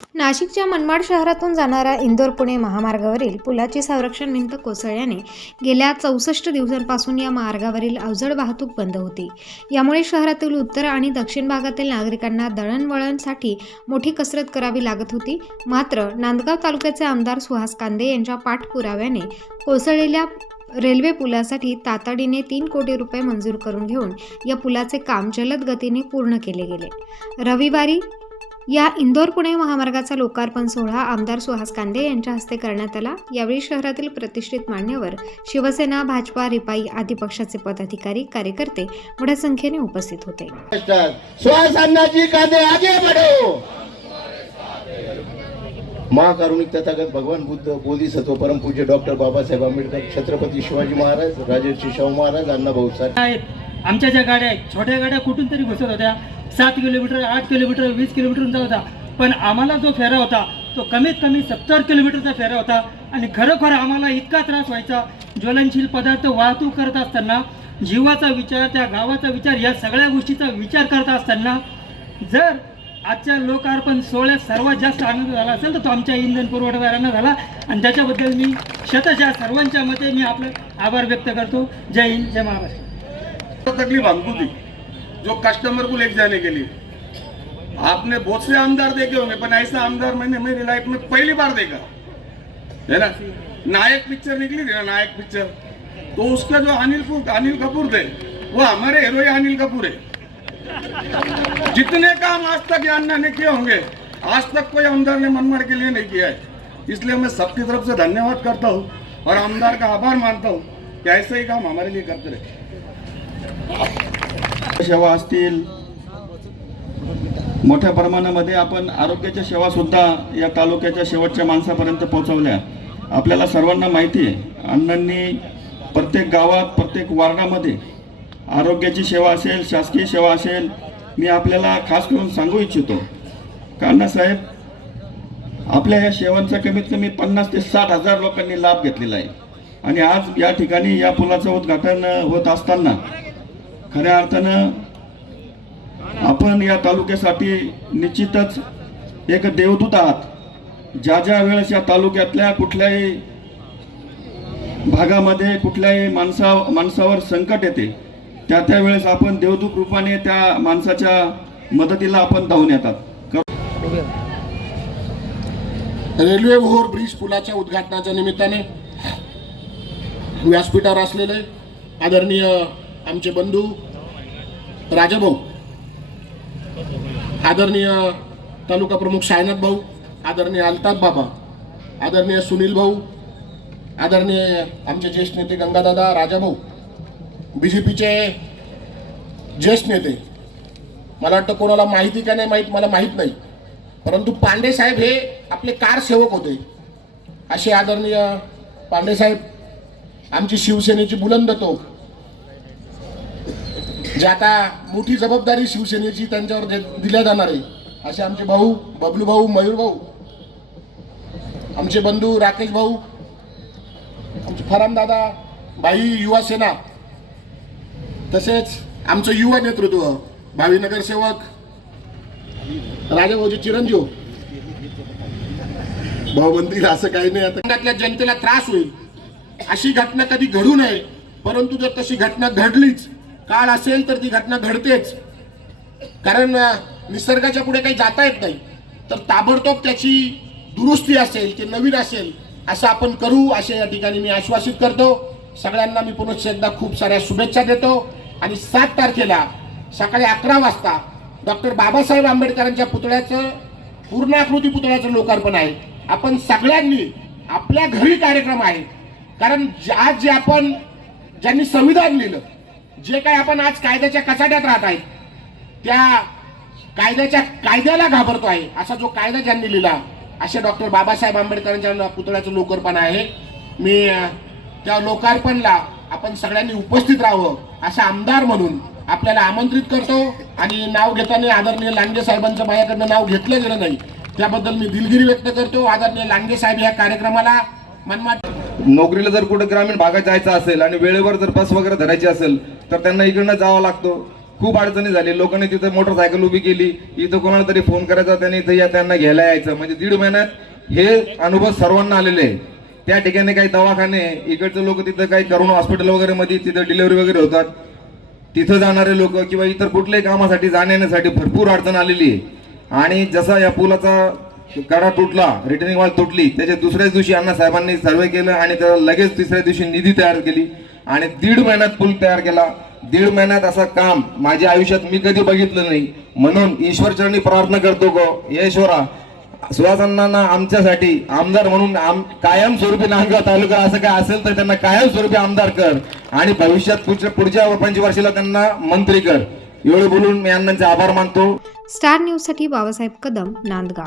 नाशिकच्या मनमाड शहरातून जाणाऱ्या इंदोर-पुणे महामार्गावरील पुलाची संरक्षण भिंत कोसळल्याने गेल्या 64 दिवसांपासून या मार्गावरील अवजड वाहतूक बंद होती. यामुळे शहरातील उत्तर आणि दक्षिण भागातील नागरिकांना दळणवळणासाठी मोठी कसरत करावी लागत होती. मात्र नांदगाव तालुक्याचे आमदार सुहास कांदे यांच्या पाठपुराव्याने कोसळलेल्या रेल्वे पुलासाठी तातडीने 3 कोटी रुपये मंजूर करून घेऊन या पुलाचे काम जलद गतीने पूर्ण केले गेले. रविवारी या इंदोर-पुणे महामार्गाचा लोकार्पण सोहळा आमदार सुहास कांदे यांच्या हस्ते करण्यात आला. यावेळी शहरातील प्रतिष्ठित मान्यवर, शिवसेना, भाजपा, रिपाई आदी पक्षाचे पदाधिकारी, कार्यकर्ते मोठ्या संख्येने उपस्थित होते. सुहासांनाजी कांदे आगे बढ़ो. महाकारुणिक तथागत भगवान बुद्ध, बोधिसत्व, परमपूज्य डॉक्टर बाबासाहेब आंबेडकर, छत्रपती शिवाजी महाराज, राजर्षी शाहू महाराज, अण्णाभाऊ साठे. आमच्या ज्या गाड्या आहेत, छोट्या गाड्या कुठून तरी घुसत होत्या. 7 किलोमीटर, 8 किलोमीटर, 20 किलोमीटर जात होता. पण आम्हाला जो फेरा होता तो कमीत कमी 70 किलोमीटरचा फेरा होता. आणि खरोखर आम्हाला इतका त्रास व्हायचा. ज्वलनशील पदार्थ वाहतूक करत असताना जीवाचा विचार, त्या गावाचा विचार, या सगळ्या गोष्टीचा विचार करत असताना जर आजच्या लोकार्पण सोहळ्यात सर्वात जास्त आनंद झाला असेल तर तो आमच्या इंधन पुरवठादारांना झाला. आणि त्याच्याबद्दल मी शतशः सर्वांच्या मते मी आपले आभार व्यक्त करतो. जय हिंद, जय महाराष्ट्र. तकलीफ हमको थी जो कस्टमर को लेके जाने के लिए. आपने बहुत से आमदार देखे होंगे पर ऐसा आमदार मैंने मेरी लाइफ में पहली बार देखा है ना. नायक पिक्चर निकली थी ना, नायक पिक्चर, तो उसका जो अनिल कपूर थे वो हमारे हीरो अनिल कपूर है. जितने काम आज तक ये अन्ना ने किए होंगे आज तक कोई आमदार ने मनमाड़ के लिए नहीं किया है. इसलिए मैं सबकी तरफ से धन्यवाद करता हूँ और आमदार का आभार मानता हूँ कि ऐसे ही काम हमारे लिए करते रहे. सेवा असतील, मोठ्या प्रमाणामध्ये आपण आरोग्याच्या सेवा सुद्धा या तालुक्याच्या शेवटच्या माणसापर्यंत पोहोचवल्या. आपल्याला सर्वांना माहिती आहे, अण्णांनी प्रत्येक गावात, प्रत्येक वार्डामध्ये आरोग्याची सेवा असेल, शासकीय सेवा असेल, मी आपल्याला खास करून सांगू इच्छितो का अण्णासाहेब, आपल्या या सेवांचा कमीत कमी 50 ते 60 हजार लोकांनी लाभ घेतलेला आहे. आणि आज या ठिकाणी या पुलाचं उद्घाटन होत असताना खऱ्या अर्थानं आपण या तालुक्यासाठी निश्चितच एक देवदूत आहात. ज्या ज्या वेळेस या तालुक्यातल्या कुठल्याही भागामध्ये कुठल्याही माणसावर संकट येते त्या वेळेस आपण देवदूत रूपाने त्या माणसाच्या मदतीला आपण धावून येतात. रेल्वे ओव्हर ब्रिज पुलाच्या उद्घाटनाच्या निमित्ताने व्यासपीठावर असलेले आदरणीय आमचे बंधू राजाभाऊ, आदरणीय तालुका प्रमुख सायनाथ भाऊ, आदरणीय अल्ताफ बाबा, आदरणीय सुनील भाऊ, आदरणीय आमचे ज्येष्ठ नेते गंगादादा, राजाभाऊ, बीजेपीचे ज्येष्ठ नेते, मला वाटतं कोणाला माहिती का नाही माहीत मला माहीत नाही, परंतु पांडे साहेब हे आपले कार सेवक होते. असे आदरणीय पांडे साहेब, आमची शिवसेनेची बुलंद तोफ, जे आता मोठी जबाबदारी शिवसेनेची त्यांच्यावर दिल्या जाणार आहे, असे आमचे भाऊ बबलू भाऊ, मयूर भाऊ, आमचे बंधू राकेश भाऊ, आमचे फराम दादा, भाई युवा सेना, तसेच आमचं युवा नेतृत्व, भावी नगरसेवक राजाभाऊचे चिरंजीव भाऊ म्हणतील असं काही नाही, आता जनतेला त्रास होईल अशी घटना कधी घडू नये. परंतु जर तशी घटना घडलीच, काळ असेल तर ती घटना घडतेच. कारण निसर्गाच्या पुढे काही जाता येत नाही, तर ताबडतोब त्याची दुरुस्ती असेल, ते नवीन असेल असं आपण करू, असे या ठिकाणी मी आश्वासित करतो. सगळ्यांना मी पुन्हा एकदा खूप साऱ्या शुभेच्छा देतो. आणि 7 तारखेला सकाळी 11 वाजता डॉक्टर बाबासाहेब आंबेडकरांच्या पुतळ्याचं, पूर्णाकृती पुतळ्याचं लोकार्पण आहे. आपण सगळ्यांनी आपल्या घरी कार्यक्रम आहे. कारण आज जे आपण ज्यांनी संविधान लिहिलं, जे काही आपण आज कायद्याच्या कचाट्यात राहत आहेत, त्या कायद्याला घाबरतो आहे, असा जो कायदा ज्यांनी लिहिला असे डॉक्टर बाबासाहेब आंबेडकरांच्या पुतळ्याचं लोकार्पण आहे. मी त्या लोकार्पणला आपण सगळ्यांनी उपस्थित राहावं असं आमदार म्हणून आपल्याला आमंत्रित करतो. आणि नाव घेताना आदरणीय लांडगे साहेबांचं माझ्याकडनं नाव घेतलं गेलं नाही, त्याबद्दल मी दिलगिरी व्यक्त करतो. आदरणीय लांडगे साहेब या कार्यक्रमाला मनमाड. नोकरीला जर कुठे ग्रामीण भागात जायचं असेल आणि वेळेवर जर बस वगैरे धरायची असेल तर त्यांना इकडनं जावं लागतं. खूप अडचणी झाली. लोकांनी तिथं मोटरसायकल उभी केली, इथं कोणाला तरी फोन करायचा, त्यांनी इथं त्यांना घ्यायला यायचं. म्हणजे 1.5 महिन्यात हे अनुभव सर्वांना आलेले आहे. त्या ठिकाणी काही दवाखाने, इकडचे लोक तिथं काही करोना हॉस्पिटल वगैरे मध्ये तिथं डिलिव्हरी वगैरे होतात, तिथं जाणारे लोक किंवा इतर कुठल्याही कामासाठी जाण्यासाठी भरपूर अडचण आलेली आहे. आणि जसा या पुलाचा कडा तुटला, रिटर्निंग वॉल तुटली, त्याच्या दुसऱ्याच दिवशी अण्णा साहेबांनी सर्वे केलं आणि त्याला लगेच तिसऱ्या दिवशी निधी तयार केली आणि 1.5 महिन्यात पूल तयार केला. 1.5 महिन्यात असं काम माझ्या आयुष्यात मी कधी बघितलं नाही. म्हणून ईश्वरचरणी प्रार्थना करतो गो, हे ईश्वरा सुहासांना आमच्यासाठी आमदार म्हणून कायमस्वरूपी नांदगाव तालुका असं काय असेल तर त्यांना कायमस्वरूपी आमदार कर आणि भविष्यात पुढच्या पंचवार्षिकला त्यांना मंत्री कर. एवढं बोलून मी अण्णांचे आभार मानतो. स्टार न्यूजसाठी बाबासाहेब कदम, नांदगाव.